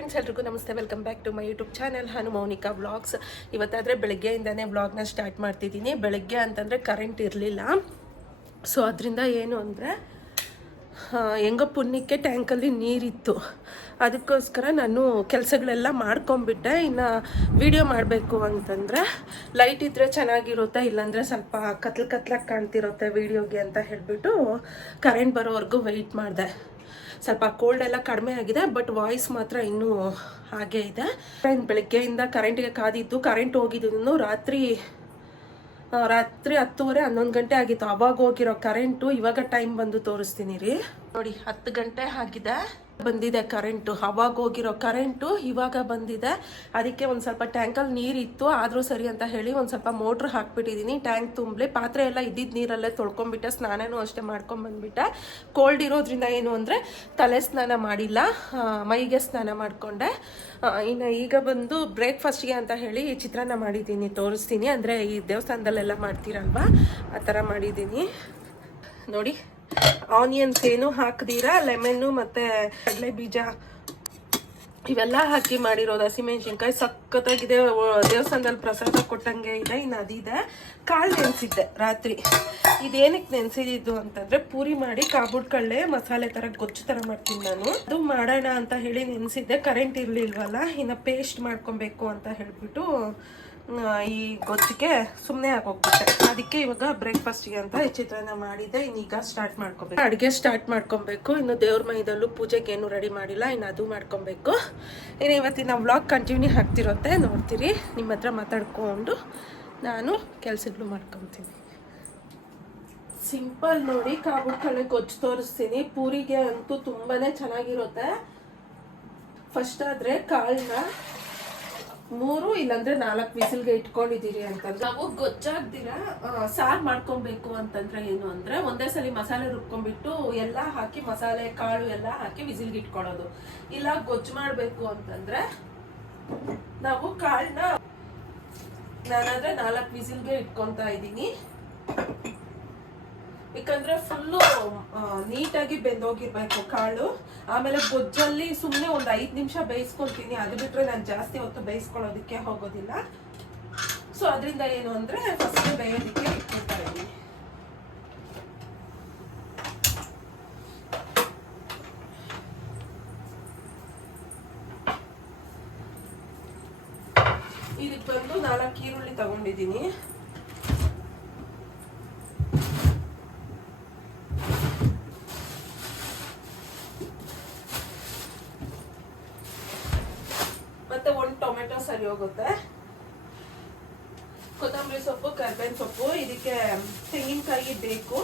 Friends, ಎಲ್ರಿಗೂ ನಮಸ್ತೆ. Welcome back to my YouTube channel Hanu Mounika vlogs. ಇವತ್ತಾದರೆ ಬೆಳಗ್ಗೆಯಿಂದನೇ ವ್ಲಾಗ್ನ ಸ್ಟಾರ್ಟ್ ಮಾಡ್ತಿದ್ದೀನಿ. ಬೆಳಗ್ಗೆ ಅಂತಂದರೆ ಕರೆಂಟ್ ಇರಲಿಲ್ಲ. ಸೊ ಅದರಿಂದ ಏನು ಅಂದರೆ ಹೆಂಗೋ ಪುಣ್ಯಕ್ಕೆ ಟ್ಯಾಂಕಲ್ಲಿ ನೀರಿತ್ತು. ಅದಕ್ಕೋಸ್ಕರ ನಾನು ಕೆಲಸಗಳೆಲ್ಲ ಮಾಡ್ಕೊಂಬಿಟ್ಟೆ. ಇನ್ನು ವೀಡಿಯೋ ಮಾಡಬೇಕು ಅಂತಂದರೆ ಲೈಟ್ ಇದ್ದರೆ ಚೆನ್ನಾಗಿರುತ್ತೆ, ಇಲ್ಲಾಂದರೆ ಸ್ವಲ್ಪ ಕತ್ಲಾಗಿ ಕಾಣ್ತಿರುತ್ತೆ ವೀಡಿಯೋಗೆ ಅಂತ ಹೇಳಿಬಿಟ್ಟು ಕರೆಂಟ್ ಬರೋವರೆಗೂ ವೆಯ್ಟ್ ಮಾಡಿದೆ. ಸ್ವಲ್ಪ ಕೋಲ್ಡ್ ಎಲ್ಲ ಕಡಿಮೆ ಆಗಿದೆ, ಬಟ್ ವಾಯ್ಸ್ ಮಾತ್ರ ಇನ್ನೂ ಹಾಗೇ ಇದೆ. ಬೆಳಗ್ಗೆಯಿಂದ ಕರೆಂಟಿಗೆ ಕಾದಿದ್ದು. ಕರೆಂಟ್ ಹೋಗಿದ್ದು ರಾತ್ರಿ 10:30 11 ಗಂಟೆ ಆಗಿತ್ತು. ಅವಾಗ ಹೋಗಿರೋ ಕರೆಂಟು ಇವಾಗ ಟೈಮ್ ಬಂದು ತೋರಿಸ್ತೀನಿ ರೀ. ನೋಡಿ, 10 ಗಂಟೆ ಆಗಿದೆ, ಬಂದಿದೆ ಕರೆಂಟು. ಅವಾಗ ಹೋಗಿರೋ ಕರೆಂಟು ಇವಾಗ ಬಂದಿದೆ. ಅದಕ್ಕೆ ಒಂದು ಸ್ವಲ್ಪ ಟ್ಯಾಂಕಲ್ಲಿ ನೀರಿತ್ತು, ಆದರೂ ಸರಿ ಅಂತ ಹೇಳಿ ಒಂದು ಸ್ವಲ್ಪ ಮೋಟ್ರ್ ಹಾಕ್ಬಿಟ್ಟಿದ್ದೀನಿ ಟ್ಯಾಂಕ್ ತುಂಬಲಿ. ಪಾತ್ರೆ ಎಲ್ಲ ಇದ್ದಿದ್ದು ನೀರಲ್ಲೇ ತೊಳ್ಕೊಂಬಿಟ್ಟೆ. ಸ್ನಾನನೂ ಅಷ್ಟೇ ಮಾಡ್ಕೊಂಬಂದ್ಬಿಟ್ಟೆ. ಕೋಲ್ಡ್ ಇರೋದ್ರಿಂದ ಏನು ಅಂದರೆ ತಲೆ ಸ್ನಾನ ಮಾಡಿಲ್ಲ, ಮೈಗೆ ಸ್ನಾನ ಮಾಡಿಕೊಂಡೆ. ಇನ್ನು ಈಗ ಬಂದು ಬ್ರೇಕ್ಫಾಸ್ಟ್ಗೆ ಅಂತ ಹೇಳಿ ಚಿತ್ರಾನ್ನ ಮಾಡಿದ್ದೀನಿ, ತೋರಿಸ್ತೀನಿ. ಅಂದರೆ ಈ ದೇವಸ್ಥಾನದಲ್ಲೆಲ್ಲ ಮಾಡ್ತೀರಲ್ವ, ಆ ಥರ ಮಾಡಿದ್ದೀನಿ ನೋಡಿ. ಆನಿಯನ್ಸ್ ಏನು ಹಾಕ್ದಿರಾ, ಲೆಮನ್ನು ಮತ್ತು ಕಡಲೆ ಬೀಜ ಇವೆಲ್ಲ ಹಾಕಿ ಮಾಡಿರೋದು. ಹಸಿಮೆಣ್ಸಿನ್ಕಾಯಿ ಸಖತ್ತಾಗಿದೆ. ದೇವಸ್ಥಾನದಲ್ಲಿ ಪ್ರಸಾದ ಕೊಟ್ಟಂಗೆ ಇದೆ. ಇನ್ನು ಅದಿದೆ. ಕಾಳು ನೆನೆಸಿದ್ದೆ ರಾತ್ರಿ. ಇದೇನಕ್ಕೆ ನೆನೆಸಿದ್ದು ಅಂತಂದರೆ ಪೂರಿ ಮಾಡಿ ಕಾಬೂಡ್ ಕಳ್ಳೆ ಮಸಾಲೆ ಥರ ಗೊಜ್ಜು ಥರ ಮಾಡ್ತೀನಿ ನಾನು. ಅದು ಮಾಡೋಣ ಅಂತ ಹೇಳಿ ನೆನೆಸಿದ್ದೆ. ಕರೆಂಟ್ ಇರಲಿಲ್ವಲ್ಲ, ಇನ್ನು ಪೇಸ್ಟ್ ಮಾಡ್ಕೊಬೇಕು ಅಂತ ಹೇಳಿಬಿಟ್ಟು ಈ ಗೊಜ್ಜಿಗೆ ಸುಮ್ಮನೆ ಆಗೋಗ್ಬಿಟ್ಟೆ. ಅದಕ್ಕೆ ಇವಾಗ ಬ್ರೇಕ್ಫಾಸ್ಟ್ಗೆ ಅಂತ ಚಿತ್ರಾನ್ನ ಮಾಡಿದ್ದೆ. ಇನ್ನೀಗ ಸ್ಟಾರ್ಟ್ ಮಾಡ್ಕೊಬೇಕು, ಅಡುಗೆ ಸ್ಟಾರ್ಟ್ ಮಾಡ್ಕೊಬೇಕು. ಇನ್ನು ದೇವ್ರ ಮೈದಲ್ಲೂ ಪೂಜೆಗೆ ಏನು ರೆಡಿ ಮಾಡಿಲ್ಲ, ಇನ್ನು ಅದು ಮಾಡ್ಕೊಬೇಕು. ಇನ್ನು ಇವತ್ತಿನ ವ್ಲಾಗ್ ಕಂಟಿನ್ಯೂ ಆಗ್ತಿರುತ್ತೆ, ನೋಡ್ತೀರಿ. ನಿಮ್ಮ ಹತ್ರ ಮಾತಾಡ್ಕೊಂಡು ನಾನು ಕೆಲಸಗಳು ಮಾಡ್ಕೊತೀನಿ. ಸಿಂಪಲ್ ನೋಡಿ, ಕಾಬೂಲ್ ಕಳ್ಳೆ ಗೊಜ್ಜು ತೋರಿಸ್ತೀನಿ. ಪೂರಿಗೆ ಅಂತೂ ತುಂಬಾ ಚೆನ್ನಾಗಿರುತ್ತೆ. ಫಸ್ಟ್ ಆದರೆ ಕಾಳನ್ನ 3 ಇಲ್ಲಾಂದ್ರೆ 4 ವಿಸಿಲ್ಗೆ ಇಟ್ಕೊಂಡಿದ್ದೀರಿ ಅಂತಂದ್ರೆ, ನಾವು ಗೊಜ್ಜಾಗ್ದಿರ ಸಾರು ಮಾಡ್ಕೊಬೇಕು ಅಂತಂದ್ರೆ ಏನು ಅಂದ್ರೆ ಒಂದೇ ಸಲ ಮಸಾಲೆ ರುಬ್ಕೊಂಡ್ಬಿಟ್ಟು ಎಲ್ಲ ಹಾಕಿ ಮಸಾಲೆ ಕಾಳು ಎಲ್ಲ ಹಾಕಿ ವಿಸಿಲ್ಗೆ ಇಟ್ಕೊಳ್ಳೋದು. ಇಲ್ಲ ಗೊಜ್ಜು ಮಾಡಬೇಕು ಅಂತಂದ್ರೆ ನಾವು ಕಾಳನ್ನ ನಾನಾದ್ರೆ 4 ವಿಸಿಲ್ಗೆ ಇಟ್ಕೊತಾ ಇದ್ದೀನಿ. ಯಾಕಂದ್ರೆ ಫುಲ್ಲು ನೀಟಾಗಿ ಬೆಂದೋಗಿರ್ಬೇಕು ಕಾಳು. ಆಮೇಲೆ ಗೊಜ್ಜಲ್ಲಿ ಸುಮ್ಮನೆ ಒಂದು 5 ನಿಮಿಷ ಬೇಯಿಸ್ಕೊಳ್ತೀನಿ. ಅದು ಬಿಟ್ಟರೆ ನಾನು ಜಾಸ್ತಿ ಹೊತ್ತು ಬೇಯಿಸ್ಕೊಳ್ಳೋದಕ್ಕೆ ಹೋಗೋದಿಲ್ಲ. ಸೊ ಅದರಿಂದ ಏನು ಅಂದರೆ ಫಸ್ಟ್ ಬೇಯೋದಕ್ಕೆ ಇಟ್ಕೊಳ್ತಾ ಇದ್ದೀನಿ. ಇದಕ್ಕೆ ಬಂದು 4 ಈರುಳ್ಳಿ ತಗೊಂಡಿದ್ದೀನಿ. ಮತ್ತೆ 1 ಟೊಮೆಟೊ ಸರಿ ಹೋಗುತ್ತೆ. ಕೊತ್ತಂಬರಿ ಸೊಪ್ಪು, ಕರ್ಬೇವಿನ ಸೊಪ್ಪು, ಇದಕ್ಕೆ ತೆಂಗಿನಕಾಯಿ ಬೇಕು.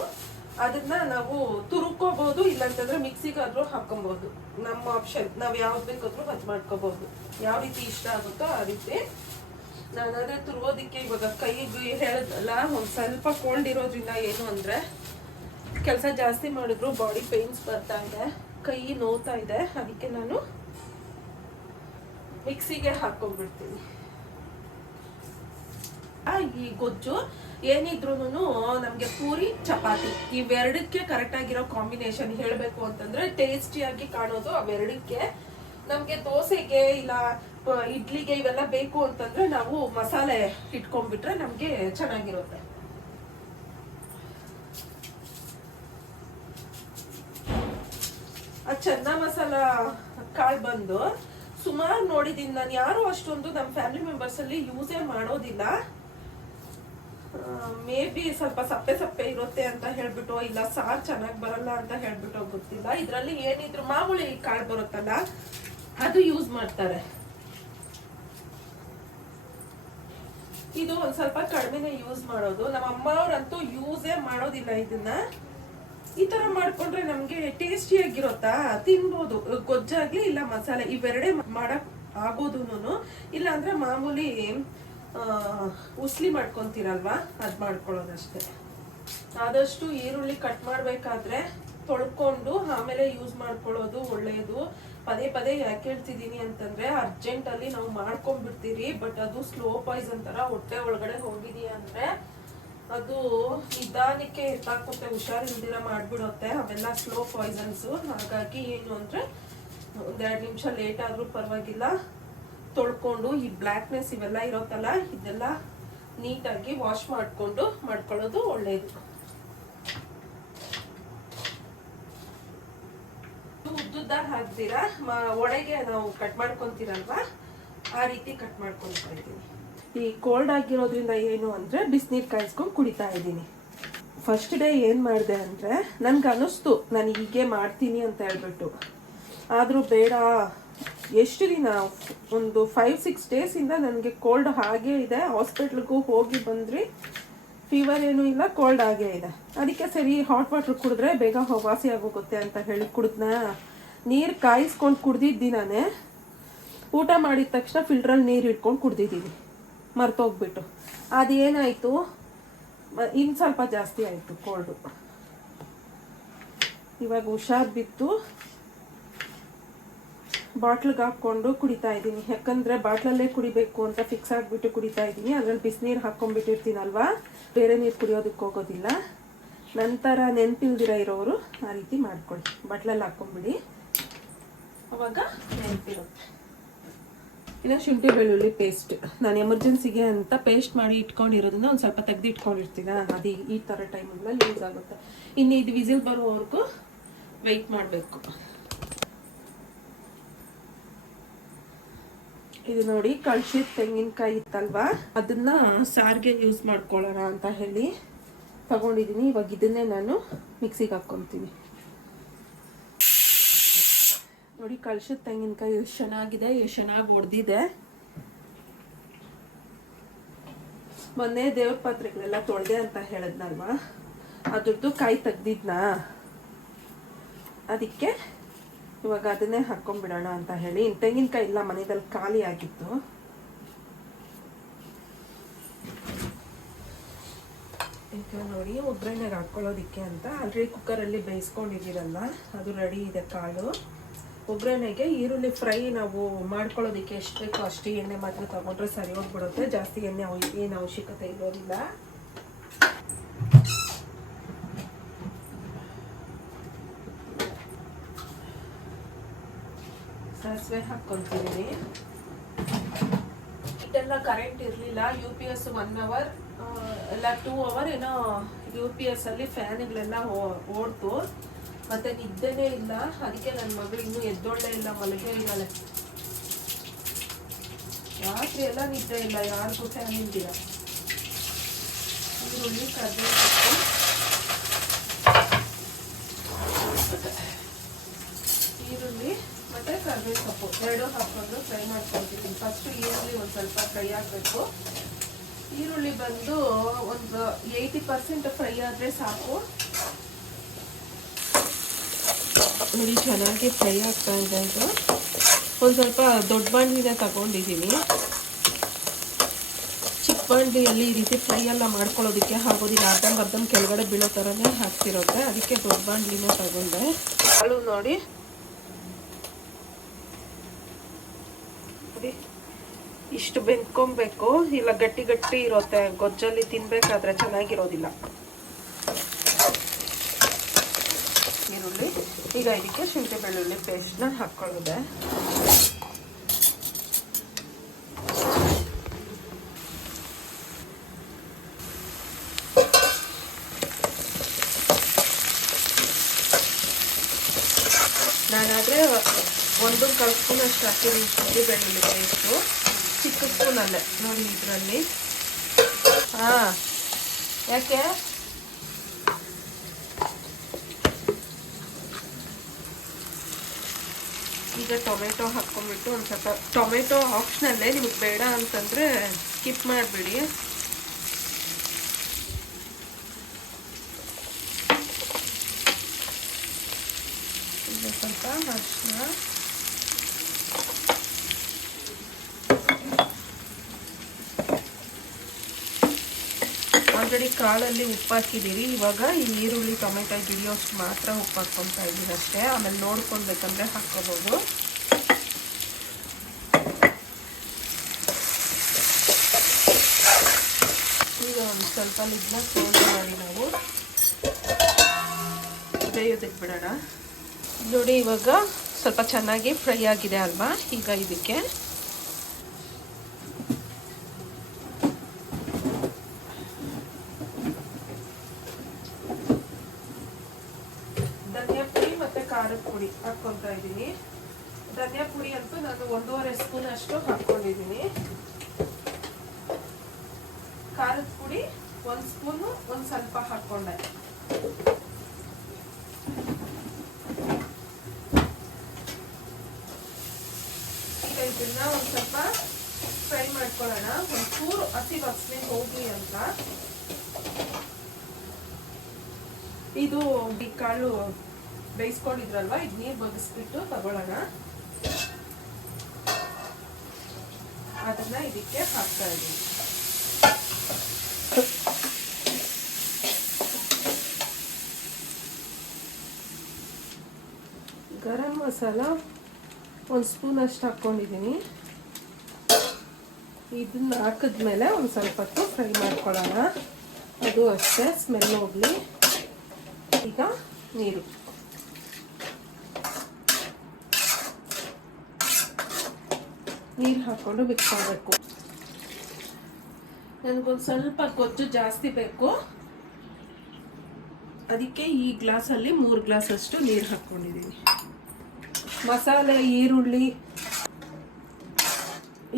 ಅದನ್ನ ನಾವು ತುರುಕೋಬಹುದು, ಇಲ್ಲಾಂತಂದ್ರೆ ಮಿಕ್ಸಿಗಾದ್ರೂ ಹಾಕೊಬಹುದು. ನಮ್ಮ ಆಪ್ಷನ್, ನಾವು ಯಾವ್ದು ಬೇಕಾದ್ರೂ ಅದು ಮಾಡ್ಕೋಬಹುದು. ಯಾವ ರೀತಿ ಇಷ್ಟ ಆಗುತ್ತೋ ಆ ರೀತಿ. ನಾನಾದ್ರೆ ತುರುಗೋದಿಕ್ಕೆ ಇವಾಗ ಕೈಗೆ ಹೇಳಿದ್ನಲ್ಲ, ಒಂದು ಸ್ವಲ್ಪ ಕೋಲ್ಡ್ ಇರೋದ್ರಿಂದ ಏನು ಅಂದ್ರೆ ಕೆಲಸ ಜಾಸ್ತಿ ಮಾಡಿದ್ರು ಬಾಡಿ ಪೇನ್ಸ್ ಬರ್ತಾ ಇದೆ, ಕೈ ನೋವ್ತಾ ಇದೆ. ಅದಕ್ಕೆ ನಾನು ಮಿಕ್ಸಿಗೆ ಹಾಕೊಂಡ್ಬಿಡ್ತೀನಿ. ಈ ಗೊಜ್ಜು ಏನಿದ್ರು ನಮ್ಗೆ ಪೂರಿ ಚಪಾತಿ ಇವೆರಡಕ್ಕೆ ಕರೆಕ್ಟ್ ಆಗಿರೋ ಕಾಂಬಿನೇಷನ್ ಹೇಳ್ಬೇಕು ಅಂತಂದ್ರೆ ಟೇಸ್ಟಿಯಾಗಿ ಕಾಣೋದು ಅವೆರಡಕ್ಕೆ. ನಮ್ಗೆ ದೋಸೆಗೆ ಇಲ್ಲ ಇಡ್ಲಿಗೆ ಇವೆಲ್ಲ ಬೇಕು ಅಂತಂದ್ರೆ ನಾವು ಮಸಾಲೆ ಇಟ್ಕೊಂಡ್ಬಿಟ್ರೆ ನಮ್ಗೆ ಚೆನ್ನಾಗಿರುತ್ತೆ. ಆ ಚೆನ್ನ ಮಸಾಲ ಕಾಳು ಬಂದು ಸುಮಾರು ನೋಡಿದೀನಿ ನಾನು. ಯಾರು ಅಷ್ಟೊಂದು ನಮ್ಮ ಫ್ಯಾಮಿಲಿ ಮೆಂಬರ್ಸ್ ಅಲ್ಲಿ ಯೂಸೇ ಮಾಡೋದಿಲ್ಲ. ಮೇ ಬಿ ಸ್ವಲ್ಪ ಸಪ್ಪೆ ಇರುತ್ತೆ ಅಂತ ಹೇಳ್ಬಿಟ್ಟು, ಇಲ್ಲ ಸಾರು ಚೆನ್ನಾಗಿ ಬರಲ್ಲ ಅಂತ ಹೇಳ್ಬಿಟ್ಟು ಗೊತ್ತಿಲ್ಲ. ಇದ್ರಲ್ಲಿ ಏನಿದ್ರು ಮಾಮೂಲಿ ಕಾಳು ಬರುತ್ತಲ್ಲ ಅದು ಯೂಸ್ ಮಾಡ್ತಾರೆ. ಇದು ಒಂದ್ ಸ್ವಲ್ಪ ಕಡಿಮೆನೆ ಯೂಸ್ ಮಾಡೋದು. ನಮ್ಮ ಅಮ್ಮ ಅವ್ರಂತೂ ಯೂಸೇ ಮಾಡೋದಿಲ್ಲ ಇದನ್ನ. ಈ ತರ ಮಾಡ್ಕೊಂಡ್ರೆ ನಮ್ಗೆ ಟೇಸ್ಟಿಯಾಗಿರುತ್ತಾ, ತಿನ್ಬೋದು. ಗೊಜ್ಜಾಗ್ಲಿ ಇಲ್ಲ ಮಸಾಲೆ ಇವೆರಡೇ ಮಾಡಕ್ ಆಗೋದುನು. ಇಲ್ಲ ಅಂದ್ರೆ ಮಾಮೂಲಿ ಉಸ್ಲಿ ಮಾಡ್ಕೊಂತೀರಲ್ವಾ, ಅದ್ ಮಾಡ್ಕೊಳ್ಳೋದಷ್ಟೇ. ಆದಷ್ಟು ಈರುಳ್ಳಿ ಕಟ್ ಮಾಡ್ಬೇಕಾದ್ರೆ ತೊಳ್ಕೊಂಡು ಆಮೇಲೆ ಯೂಸ್ ಮಾಡ್ಕೊಳ್ಳೋದು ಒಳ್ಳೇದು. ಪದೇ ಯಾಕೆ ಹೇಳ್ತಿದೀನಿ ಅಂತಂದ್ರೆ ಅರ್ಜೆಂಟ್ ಅಲ್ಲಿ ನಾವು ಮಾಡ್ಕೊಂಡ್ಬಿಡ್ತೀರಿ, ಬಟ್ ಅದು ಸ್ಲೋ ಪಾಯ್ಸನ್ ತರ ಹೊಟ್ಟೆ ಒಳಗಡೆ ಹೋಗಿದೀಯ ಅಂದ್ರೆ ಅದು ನಿಧಾನಕ್ಕೆ ಎತ್ತಾಕುತ್ತೆ, ಹುಷಾರಿಲ್ದಿರ ಮಾಡ್ಬಿಡುತ್ತೆ. ಅವೆಲ್ಲ ಸ್ಲೋ ಪಾಯ್ಸನ್ಸು. ಹಾಗಾಗಿ ಏನು ಅಂದ್ರೆ ಒಂದೆರಡು ನಿಮಿಷ ಲೇಟ್ ಆದರೂ ಪರವಾಗಿಲ್ಲ ತೊಳ್ಕೊಂಡು ಈ ಬ್ಲ್ಯಾಕ್ನೆಸ್ ಇವೆಲ್ಲ ಇರೋತ್ತಲ್ಲ ಇದೆಲ್ಲ ನೀಟಾಗಿ ವಾಶ್ ಮಾಡ್ಕೊಳ್ಳೋದು ಒಳ್ಳೆಯದು. ಉದ್ದುದ್ದ ಹಾಕ್ತೀರಾ ಒಡೆಗೆ ನಾವು ಕಟ್ ಮಾಡ್ಕೊತೀರಲ್ವಾ ಆ ರೀತಿ ಕಟ್ ಮಾಡ್ಕೊತಾ ಇದ್ದೀನಿ. ಈ ಕೋಲ್ಡ್ ಆಗಿರೋದ್ರಿಂದ ಏನು ಅಂದರೆ ಬಿಸಿನೀರು ಕಾಯಿಸ್ಕೊಂಡು ಕುಡಿತಾ ಇದ್ದೀನಿ. ಫಸ್ಟ್ ಡೇ ಏನು ಮಾಡಿದೆ ಅಂದರೆ ನನ್ಗೆ ಅನ್ನಿಸ್ತು ನಾನು ಹೀಗೆ ಮಾಡ್ತೀನಿ ಅಂತ ಹೇಳ್ಬಿಟ್ಟು, ಆದರೂ ಬೇಡ. ಎಷ್ಟು ದಿನ ಒಂದು 5-6 ಡೇಸಿಂದ ನನಗೆ ಕೋಲ್ಡ್ ಹಾಗೇ ಇದೆ. ಹಾಸ್ಪಿಟ್ಲಿಗೂ ಹೋಗಿ ಬಂದ್ರಿ, ಫೀವರ್ ಏನೂ ಇಲ್ಲ, ಕೋಲ್ಡ್ ಆಗೇ ಇದೆ. ಅದಕ್ಕೆ ಸರಿ ಹಾಟ್ ವಾಟ್ರ್ ಕುಡಿದ್ರೆ ಬೇಗ ವಾಸಿ ಆಗೋಗುತ್ತೆ ಅಂತ ಹೇಳಿ ಕುಡಿದ್ನ. ನೀರು ಕಾಯಿಸ್ಕೊಂಡು ಕುಡ್ದಿದ್ದಿನಾನೆ ಊಟ ಮಾಡಿದ ತಕ್ಷಣ ಫಿಲ್ಟ್ರಲ್ಲಿ ನೀರು ಇಟ್ಕೊಂಡು ಕುಡ್ದಿದ್ದೀವಿ ಮರ್ತೋಗ್ಬಿಟ್ಟು. ಅದೇನಾಯಿತು, ಇನ್ನು ಸ್ವಲ್ಪ ಜಾಸ್ತಿ ಆಯಿತು ಕೋಲ್ಡು. ಇವಾಗ ಹುಷಾರು ಬಿತ್ತು ಬಾಟ್ಲಿಗೆ ಹಾಕ್ಕೊಂಡು ಕುಡಿತಾ ಇದ್ದೀನಿ. ಯಾಕಂದರೆ ಬಾಟ್ಲಲ್ಲೇ ಕುಡಿಬೇಕು ಅಂತ ಫಿಕ್ಸ್ ಆಗಿಬಿಟ್ಟು ಕುಡಿತಾ ಇದ್ದೀನಿ. ಅದರಲ್ಲಿ ಬಿಸಿನೀರು ಹಾಕ್ಕೊಂಡ್ಬಿಟ್ಟಿರ್ತೀನಲ್ವಾ, ಬೇರೆ ನೀರು ಕುಡಿಯೋದಕ್ಕೆ ಹೋಗೋದಿಲ್ಲ. ನಂತರ ನೆನಪಿಲ್ದಿರ ಇರೋರು ಆ ರೀತಿ ಮಾಡ್ಕೊಳ್ಳಿ, ಬಾಟ್ಲಲ್ಲಿ ಹಾಕ್ಕೊಂಬಿಡಿ, ಅವಾಗ ನೆನಪಿರುತ್ತೆ. ಇನ್ನು ಶುಂಠಿ ಬೆಳ್ಳುಳ್ಳಿ ಪೇಸ್ಟ್ ನಾನು ಎಮರ್ಜೆನ್ಸಿಗೆ ಅಂತ ಪೇಸ್ಟ್ ಮಾಡಿ ಇಟ್ಕೊಂಡಿರೋದನ್ನ ಒಂದು ಸ್ವಲ್ಪ ತೆಗೆದು ಇಟ್ಕೊಂಡಿರ್ತೀನ. ಅದು ಈ ಥರ ಟೈಮಲ್ಲಿ ಯೂಸ್ ಆಗುತ್ತೆ. ಇನ್ನು ಇದು ವಿಸಿಲ್ ಬರೋವರೆಗೂ ವೆಯ್ಟ್ ಮಾಡಬೇಕು. ಇದು ನೋಡಿ ಕಳ್ಸಿದ ತೆಂಗಿನಕಾಯಿ ಇತ್ತಲ್ವಾ, ಅದನ್ನ ಸಾರಿಗೆ ಯೂಸ್ ಮಾಡ್ಕೊಳ್ಳೋಣ ಅಂತ ಹೇಳಿ ತಗೊಂಡಿದ್ದೀನಿ. ಇವಾಗ ಇದನ್ನೇ ನಾನು ಮಿಕ್ಸಿಗೆ ಹಾಕ್ಕೊತೀನಿ. ನೋಡಿ ಕಳ್ಸಿದ ತೆಂಗಿನಕಾಯಿ ಎಷ್ಟು ಚೆನ್ನಾಗಿದೆ, ಎಷ್ಟು ಚೆನ್ನಾಗಿ ಹೊಡೆದಿದೆ. ಮೊನ್ನೆ ದೇವ್ರ ಪಾತ್ರೆಗಳೆಲ್ಲ ತೊಳೆದೆ ಅಂತ ಹೇಳಿದ್ನಲ್ವಾ, ಅದ್ರದ್ದು ಕಾಯಿ ತೆಗ್ದಿದ್ನ. ಅದಕ್ಕೆ ಇವಾಗ ಅದನ್ನೇ ಹಾಕ್ಕೊಂಡ್ಬಿಡೋಣ ಅಂತ ಹೇಳಿ. ತೆಂಗಿನಕಾಯಿ ಇಲ್ಲ ಮನೆಯಲ್ಲಿ, ಖಾಲಿ ಆಗಿತ್ತು. ಈಗ ನೋಡಿ ಒಗ್ಗರಣೆಗೆ ಹಾಕ್ಕೊಳ್ಳೋದಿಕ್ಕೆ ಅಂತ ಆಲ್ರೆಡಿ ಕುಕ್ಕರಲ್ಲಿ ಬೇಯಿಸ್ಕೊಂಡಿದ್ದೀರಲ್ಲ, ಅದು ರೆಡಿ ಇದೆ ಕಾಳು. ಒಗ್ಗರಣೆಗೆ ಈರುಳ್ಳಿ ಫ್ರೈ ನಾವು ಮಾಡ್ಕೊಳ್ಳೋದಕ್ಕೆ ಎಷ್ಟು ಬೇಕೋ ಅಷ್ಟು ಎಣ್ಣೆ ಮಾತ್ರ ತಗೊಂಡ್ರೆ ಸರಿ ಹೋಗ್ಬಿಡುತ್ತೆ. ಜಾಸ್ತಿ ಎಣ್ಣೆ ಏನು ಅವಶ್ಯಕತೆ ಇರೋದಿಲ್ಲ. ಸಾಸಿವೆ ಹಾಕ್ಕೊಂತೀನಿ. ಇದೆಲ್ಲ ಕರೆಂಟ್ ಇರಲಿಲ್ಲ. UPS 1 ಅವರ್ ಇಲ್ಲ 2 ಅವರ್ ಏನೋ UPS ಅಲ್ಲಿ ಫ್ಯಾನ್ಗಳೆಲ್ಲ ಓಡ್ತು. ಮತ್ತೆ ನಿದ್ದೆನೇ ಇಲ್ಲ. ಅದಕ್ಕೆ ನನ್ನ ಮಗಳು ಇನ್ನೂ ಎದ್ದೊಳ್ಳೆ ಇಲ್ಲ, ಮಲಗೇ ಇದ್ದಾಳೆ. ರಾತ್ರಿ ಎಲ್ಲ ನಿದ್ದೆ ಇಲ್ಲ, ಯಾರಿಗೂ ಫ್ಯಾನ್ ಇಲ್ದಿರ. ಈರುಳ್ಳಿ ಕರಿಬೇವು, ಈರುಳ್ಳಿ ಮತ್ತೆ ಕರಿಬೇವು ಸೊಪ್ಪು ಎರಡು ಹಾಕೊಂಡು ಫ್ರೈ ಮಾಡ್ಕೊಳ್ತೀನಿ. ಫಸ್ಟ್ ಈರುಳ್ಳಿ ಒಂದು ಸ್ವಲ್ಪ ಫ್ರೈ ಆಗಬೇಕು. ಈರುಳ್ಳಿ ಬಂದು ಒಂದು 80% ಫ್ರೈ ಆದರೆ ಸಾಕು. ನೋಡಿ ಚೆನ್ನಾಗಿ ಫ್ರೈ ಆಗ್ತಾ ಇದೆ. ಇದು ಒಂದು ಸ್ವಲ್ಪ ದೊಡ್ಡ ಬಾಣಲಿನ ತಗೊಂಡಿದ್ದೀನಿ. ಚಿಕ್ಕ ಬಾಣಲಿಯಲ್ಲಿ ಈ ರೀತಿ ಫ್ರೈ ಎಲ್ಲ ಮಾಡ್ಕೊಳ್ಳೋದಕ್ಕೆ ಆಗೋದಿಲ್ಲ, ಅರ್ಧಂ ಕೆಳಗಡೆ ಬೀಳೋ ಥರನೇ ಹಾಕ್ತಿರುತ್ತೆ. ಅದಕ್ಕೆ ದೊಡ್ಡ ಬಾಣಲಿನ ತಗೊಂಡೆ. ಕಾಳು ನೋಡಿ ಇಷ್ಟು ಬೆಂದ್ಕೊಬೇಕು, ಇಲ್ಲ ಗಟ್ಟಿ ಗಟ್ಟಿ ಇರುತ್ತೆ. ಗೊಜ್ಜಲ್ಲಿ ತಿನ್ಬೇಕಾದ್ರೆ ಚೆನ್ನಾಗಿರೋದಿಲ್ಲ. ಈರುಳ್ಳಿ ಈಗ ಇದಕ್ಕೆ ಶುಂಠಿ ಬೆಳ್ಳುಳ್ಳಿ ಪೇಸ್ಟ್ನ ಹಾಕ್ಕೊಳ್ಳೋದೆ. ನಾನಾದರೆ 1.25 ಸ್ಪೂನ್ ಅಷ್ಟು ಹಾಕಿದ್ದೀನಿ ಶುಂಠಿ ಬೆಳ್ಳುಳ್ಳಿ ಪೇಸ್ಟು, ಚಿಕ್ಕ ಸ್ಪೂನಲ್ಲೇ ನೋಡಿ ಇದರಲ್ಲಿ. ಯಾಕೆ ಈಗ ಟೊಮೆಟೊ ಹಾಕ್ಕೊಂಡ್ಬಿಟ್ಟು ಒಂದು ಸ್ವಲ್ಪ, ಟೊಮೆಟೊ ಆಪ್ಷನಲ್ಲೇ, ನಿಮಗೆ ಬೇಡ ಅಂತಂದರೆ ಸ್ಕಿಪ್ ಮಾಡಿಬಿಡಿ. ಈಗ ಸ್ವಲ್ಪ ಅರಿಶಿನ, ಆಲ್ರೆಡಿ ಕಾಳಲ್ಲಿ ಉಪ್ಪು ಹಾಕಿದ್ದೀರಿ. ಇವಾಗ ಈ ಈರುಳ್ಳಿ ಟೊಮೆಟೊ ಹಿಡಿಯೋಷ್ಟು ಮಾತ್ರ ಉಪ್ಪು ಹಾಕ್ಕೊತಾ ಇದ್ದೀನಿ ಅಷ್ಟೇ. ಆಮೇಲೆ ನೋಡ್ಕೊಳ್ಬೇಕಂದ್ರೆ ಹಾಕ್ಕೋಬೋದು. ಈಗ ಒಂದು ಸ್ವಲ್ಪ ಇದನ್ನ ಕ್ಲೋಸ್ ಮಾಡಿ ನಾವು ಬೇಯೋದಕ್ಕೆ ಬಿಡೋಣ. ನೋಡಿ ಇವಾಗ ಸ್ವಲ್ಪ ಚೆನ್ನಾಗಿ ಫ್ರೈ ಆಗಿದೆ ಅಲ್ವಾ. ಈಗ ಇದಕ್ಕೆ ಧನಿಯಾ ಪುಡಿ ಮತ್ತು ಖಾರದ ಪುಡಿ ಹಾಕ್ಕೊತಾ ಇದ್ದೀನಿ. ಧನಿಯಾ ಪುಡಿ ಅಂತೂ ನಾನು 1.5 ಸ್ಪೂನ್ ಅಷ್ಟು ಹಾಕ್ಕೊಂಡಿದ್ದೀನಿ. ಖಾರದ ಪುಡಿ 1 ಸ್ಪೂನು ಒಂದು ಸ್ವಲ್ಪ ಹಾಕ್ಕೊಂಡೆ. ಈಗ ಇದನ್ನ ಒಂದು ಸ್ವಲ್ಪ ಫ್ರೈ ಮಾಡ್ಕೊಳ್ಳೋಣ, ಒಂಚೂರು ಹಸಿ ವಾಸನೆ ಹೋಗಿ ಅಂತ. ಇದು ಈ ಕಾಳು ಬೇಯಿಸ್ಕೊಂಡಿದ್ರಲ್ವ, ಇದು ನೀರು ಬಗ್ಗಿಸ್ಬಿಟ್ಟು ತಗೊಳ್ಳೋಣ. ಅದನ್ನ ಇದಕ್ಕೆ ಹಾಕ್ತಾ ಇದ್ದೀನಿ. ಗರಂ ಮಸಾಲ 1 ಸ್ಪೂನ್ ಅಷ್ಟು ಹಾಕ್ಕೊಂಡಿದ್ದೀನಿ. ಇದನ್ನ ಹಾಕಿದ್ಮೇಲೆ ಒಂದು ಸ್ವಲ್ಪ ಹೊತ್ತು ಫ್ರೈ ಮಾಡ್ಕೊಳ್ಳೋಣ, ಅದು ಅಷ್ಟೇ ಸ್ಮೆಲ್ ಹೋಗಲಿ. ಈಗ ನೀರು ಹಾಕ್ಕೊಂಡು ಮಿಕ್ಸ್ ಮಾಡಬೇಕು. ನನಗೊಂದು ಸ್ವಲ್ಪ ಗೊಜ್ಜು ಜಾಸ್ತಿ ಬೇಕು, ಅದಕ್ಕೆ ಈ ಗ್ಲಾಸಲ್ಲಿ 3 ಗ್ಲಾಸ್ ಅಷ್ಟು ನೀರು ಹಾಕ್ಕೊಂಡಿದ್ದೀನಿ. ಮಸಾಲೆ, ಈರುಳ್ಳಿ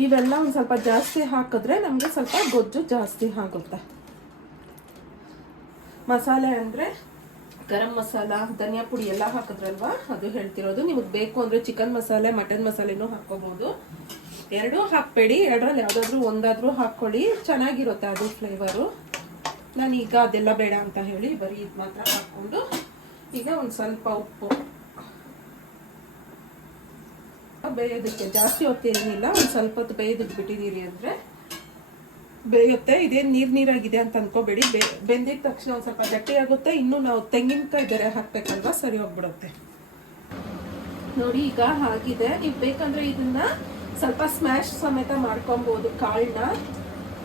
ಇವೆಲ್ಲ ಒಂದು ಸ್ವಲ್ಪ ಜಾಸ್ತಿ ಹಾಕಿದ್ರೆ ನಮಗೆ ಸ್ವಲ್ಪ ಗೊಜ್ಜು ಜಾಸ್ತಿ ಆಗುತ್ತೆ. ಮಸಾಲೆ ಅಂದರೆ ಗರಂ ಮಸಾಲ, ಧನಿಯಾ ಪುಡಿ ಎಲ್ಲ ಹಾಕಿದ್ರಲ್ವಾ, ಅದು ಹೇಳ್ತಿರೋದು. ನಿಮಗೆ ಬೇಕು ಅಂದರೆ ಚಿಕನ್ ಮಸಾಲೆ, ಮಟನ್ ಮಸಾಲೆನೂ ಹಾಕ್ಕೋಬೋದು. ಎರಡೂ ಹಾಕಬೇಡಿ, ಎರಡರಲ್ಲಿ ಯಾವುದಾದ್ರೂ ಒಂದಾದರೂ ಹಾಕ್ಕೊಳ್ಳಿ, ಚೆನ್ನಾಗಿರುತ್ತೆ ಅದು ಫ್ಲೇವರು. ನಾನೀಗ ಅದೆಲ್ಲ ಬೇಡ ಅಂತ ಹೇಳಿ ಬರೀ ಇದು ಮಾತ್ರ ಹಾಕ್ಕೊಂಡು ಈಗ ಒಂದು ಸ್ವಲ್ಪ ಉಪ್ಪು, ಬೇಯೋದಕ್ಕೆ ಜಾಸ್ತಿ ಹೊತ್ತೇನಿಲ್ಲ, ಒಂದು ಸ್ವಲ್ಪ ಹೊತ್ತು ಬೇಯೋದಕ್ಕೆ ಬಿಟ್ಟಿದ್ದೀರಿ ಅಂದರೆ ಬೇಯುತ್ತೆ. ಇದೇನು ನೀರಾಗಿದೆ ಅಂತ ಅನ್ಕೋಬೇಡಿ. ಬೆಂದಿದ ತಕ್ಷಣ ಒಂದು ಸ್ವಲ್ಪ ಗಟ್ಟಿ ಆಗುತ್ತೆ. ಇನ್ನು ನಾವು ತೆಂಗಿನಕಾಯಿ ಬೇರೆ ಹಾಕ್ಬೇಕಲ್ವಾ, ಸರಿ ಹೋಗ್ಬಿಡುತ್ತೆ. ನೋಡಿ ಈಗ ಆಗಿದೆ. ನೀವು ಬೇಕಂದ್ರೆ ಇದನ್ನ ಸ್ವಲ್ಪ ಸ್ಮ್ಯಾಶ್ ಸಮೇತ ಮಾಡ್ಕೊಬೋದು ಕಾಳನ್ನ,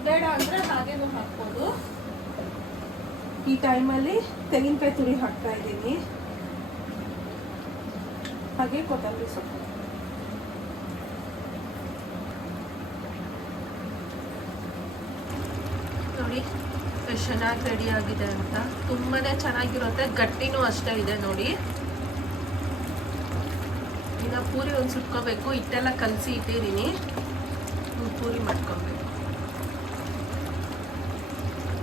ಬೇಡ ಅಂದರೆ ಹಾಗೇನೂ ಹಾಕ್ಬೋದು. ಈ ಟೈಮಲ್ಲಿ ತೆಂಗಿನಕಾಯಿ ತುರಿ ಹಾಕ್ತಾ ಇದ್ದೀನಿ, ಹಾಗೆ ಕೊತ್ತಂಬರಿ ಸೊಪ್ಪು. ನೋಡಿ ಎಷ್ಟು ಚೆನ್ನಾಗಿ ರೆಡಿ ಆಗಿದೆ ಅಂತ. ತುಂಬಾ ಚೆನ್ನಾಗಿರುತ್ತೆ, ಗಟ್ಟಿನೂ ಅಷ್ಟೇ ಇದೆ ನೋಡಿ. ಈಗ ಪೂರಿ ಒಂದು ಸುಟ್ಕೋಬೇಕು, ಹಿಟ್ಟೆಲ್ಲ ಕಲಸಿ ಇಟ್ಟಿದ್ದೀನಿ, ಪೂರಿ ಮಾಡ್ಕೊಬೇಕು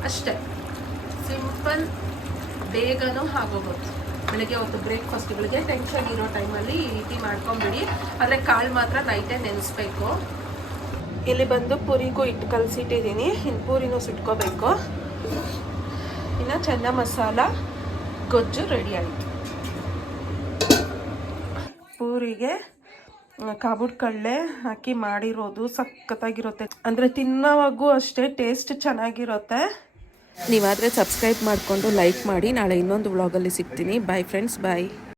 ಅಷ್ಟೇ. ಸಿಂಪಲ್, ಬೇಗನೂ ಆಗೋಗುತ್ತೆ. ಬೆಳಗ್ಗೆ ಹೊತ್ತು ಬ್ರೇಕ್ಫಾಸ್ಟ್ಗಳಿಗೆ ಟೆನ್ಷನ್ ಇರೋ ಟೈಮಲ್ಲಿ ಈ ಟೀ ಮಾಡ್ಕೊಂಬಿಡಿ. ಆದರೆ ಕಾಳು ಮಾತ್ರ ನೈಟೇ ನೆನೆಸ್ಬೇಕು. ಇಲ್ಲಿ ಬಂದು ಪೂರಿಗೂ ಹಿಟ್ಟು ಕಲಸಿಟ್ಟಿದ್ದೀನಿ, ಇನ್ನು ಪೂರಿನೂ ಸುಟ್ಕೋಬೇಕು. ಇನ್ನು ಚೆನ್ನ ಮಸಾಲ ಗೊಜ್ಜು ರೆಡಿ ಆಯಿತು. ಪೂರಿಗೆ ಕಾಬೂಡ್ ಕಡಲೆ ಹಾಕಿ ಮಾಡಿರೋದು ಸಖತ್ತಾಗಿರುತ್ತೆ, ಅಂದರೆ ತಿನ್ನೋವಾಗೂ ಅಷ್ಟೇ ಟೇಸ್ಟ್ ಚೆನ್ನಾಗಿರುತ್ತೆ. ನೀವಾದರೆ ಸಬ್ಸ್ಕ್ರೈಬ್ ಮಾಡಿಕೊಂಡು ಲೈಕ್ ಮಾಡಿ. ನಾಳೆ ಇನ್ನೊಂದು ವ್ಲಾಗಲ್ಲಿ ಸಿಗ್ತೀನಿ. ಬಾಯ್ ಫ್ರೆಂಡ್ಸ್, ಬಾಯ್.